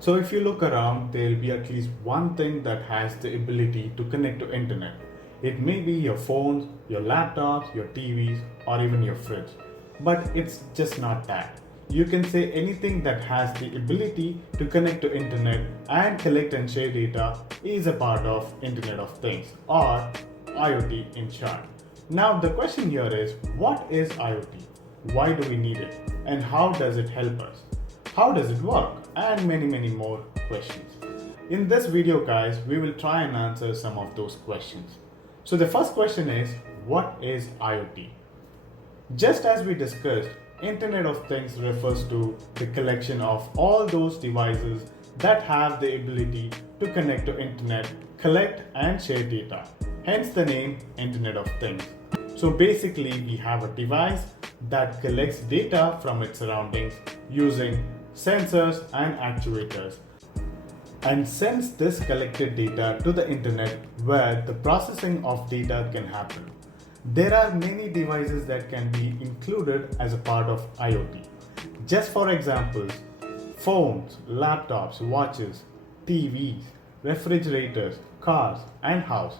So if you look around, there'll be at least one thing that has the ability to connect to internet. It may be your phones, your laptops, your TVs, or even your fridge. But it's just not that. You can say anything that has the ability to connect to internet and collect and share data is a part of Internet of Things, or IoT in short. Now the question here is, what is IoT? Why do we need it? And how does it help us? How does it work? And many more questions. In this video, guys, we will try and answer some of those questions. So the first question is, what is IoT? Just as we discussed, Internet of Things refers to the collection of all those devices that have the ability to connect to internet, collect and share data. Hence the name Internet of Things. So basically, we have a device that collects data from its surroundings using sensors and actuators and sends this collected data to the internet where the processing of data can happen. There are many devices that can be included as a part of IoT. Just for examples, phones, laptops, watches, TVs, refrigerators, cars, and house.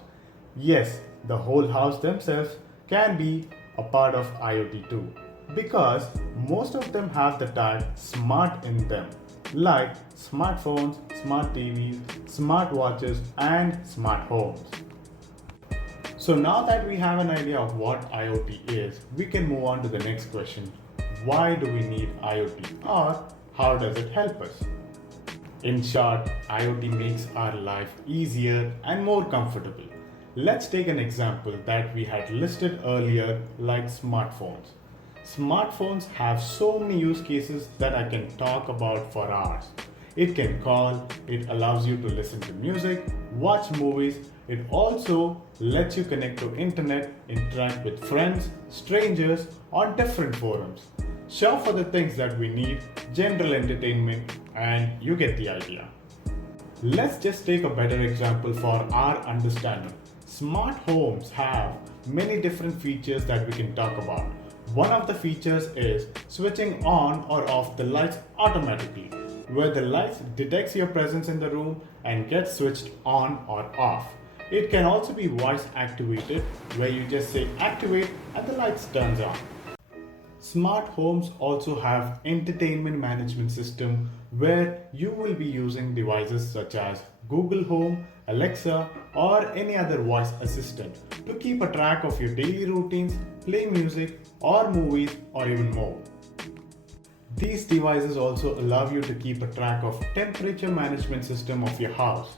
Yes, the whole house themselves can be a part of IoT too, because most of them have the tag smart in them, like smartphones, smart TVs, smart watches, and smart homes. So now that we have an idea of what IoT is, we can move on to the next question. Why do we need IoT, or how does it help us? In short, IoT makes our life easier and more comfortable. Let's take an example that we had listed earlier, like smartphones. Smartphones have so many use cases that I can talk about for hours. It can call, it allows you to listen to music, watch movies, it also lets you connect to internet, interact with friends, strangers on different forums. Shop for the things that we need, general entertainment, and you get the idea. Let's just take a better example for our understanding. Smart homes have many different features that we can talk about. One of the features is switching on or off the lights automatically, where the lights detects your presence in the room and gets switched on or off. It can also be voice activated, where you just say activate and the lights turns on. Smart homes also have entertainment management system where you will be using devices such as Google Home, Alexa, or any other voice assistant to keep a track of your daily routines, play music or movies, or even more. These devices also allow you to keep a track of temperature management system of your house.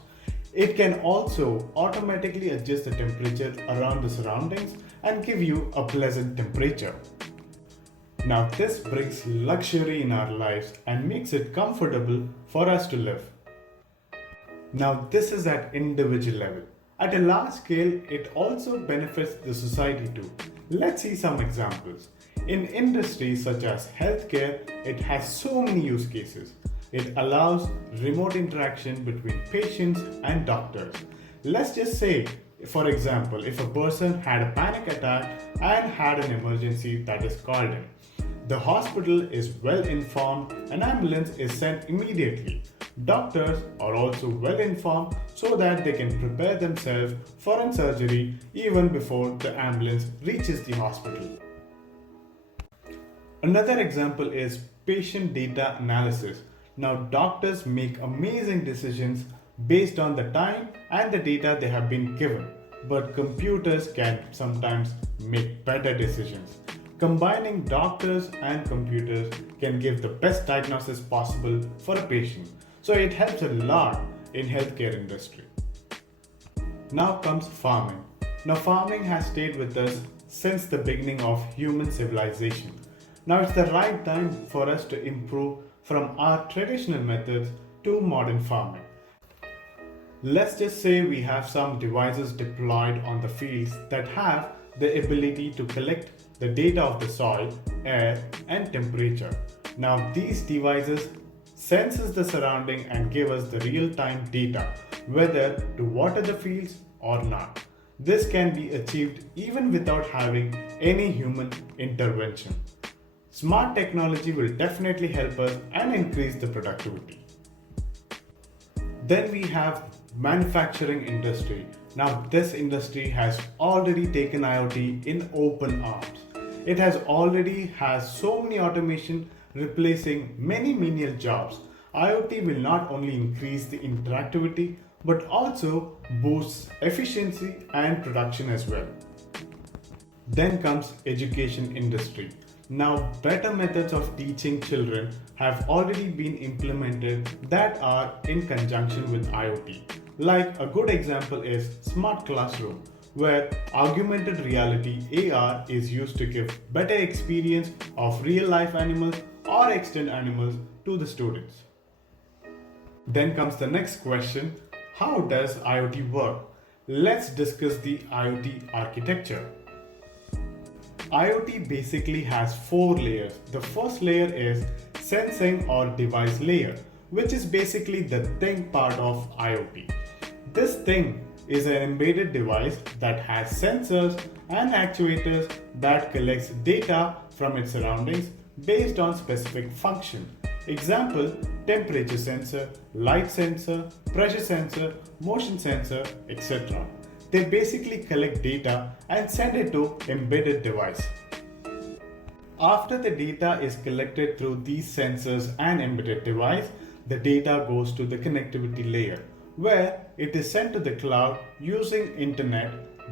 It can also automatically adjust the temperature around the surroundings and give you a pleasant temperature. Now this brings luxury in our lives and makes it comfortable for us to live. Now this is at individual level. At a large scale, it also benefits the society too. Let's see some examples. In industries such as healthcare, it has so many use cases. It allows remote interaction between patients and doctors. Let's just say, for example, if a person had a panic attack and had an emergency that is called in, the hospital is well informed, an ambulance is sent immediately. Doctors are also well informed so that they can prepare themselves for a surgery even before the ambulance reaches the hospital. Another example is patient data analysis. Now, doctors make amazing decisions based on the time and the data they have been given, but computers can sometimes make better decisions. Combining doctors and computers can give the best diagnosis possible for a patient. So it helps a lot in healthcare industry. Now comes farming. Now farming has stayed with us since the beginning of human civilization. Now it's the right time for us to improve from our traditional methods to modern farming. Let's just say we have some devices deployed on the fields that have the ability to collect the data of the soil, air, and temperature. Now these devices senses the surrounding and give us the real-time data whether to water the fields or not. This can be achieved even without having any human intervention. Smart technology will definitely help us and increase the productivity. Then we have manufacturing industry. Now this industry has already taken IoT in open arms. It has already has so many automation replacing many menial jobs. IoT will not only increase the interactivity but also boosts efficiency and production as well. Then comes education industry. Now better methods of teaching children have already been implemented that are in conjunction with IoT. Like a good example is smart classroom where augmented reality AR is used to give better experience of real life animals or extant animals to the students. Then comes the next question, how does IoT work? Let's discuss the IoT architecture. IoT basically has four layers. The first layer is sensing or device layer, which is basically the thing part of IoT. This thing is an embedded device that has sensors and actuators that collects data from its surroundings based on specific function. Example, temperature sensor, light sensor, pressure sensor, motion sensor, etc. They basically collect data and send it to embedded device. After the data is collected through these sensors and embedded device, the data goes to the connectivity layer where it is sent to the cloud using internet.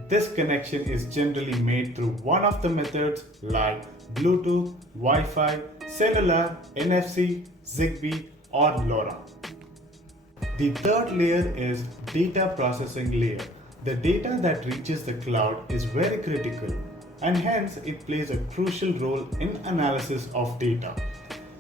This connection is generally made through one of the methods like Bluetooth, Wi-Fi, cellular, NFC, Zigbee or LoRa. The third layer is data processing layer. The data that reaches the cloud is very critical and hence it plays a crucial role in analysis of data.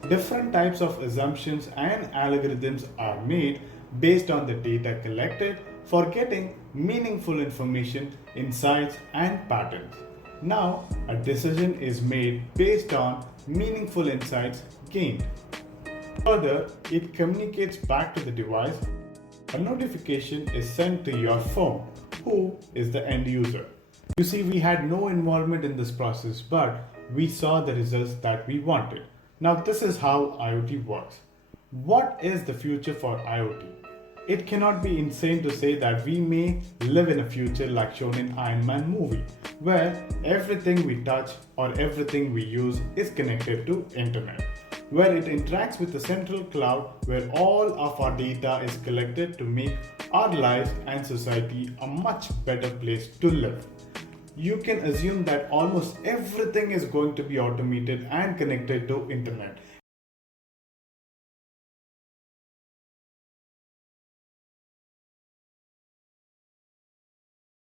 Different types of assumptions and algorithms are made based on the data collected for getting meaningful information, insights and patterns. Now, a decision is made based on meaningful insights gained. Further, it communicates back to the device. A notification is sent to your phone, who is the end user. You see, we had no involvement in this process, but we saw the results that we wanted. Now, this is how IoT works. What is the future for IoT? It cannot be insane to say that we may live in a future like shown in Iron Man movie, where everything we touch or everything we use is connected to internet, where it interacts with the central cloud where all of our data is collected to make our lives and society a much better place to live. You can assume that almost everything is going to be automated and connected to internet.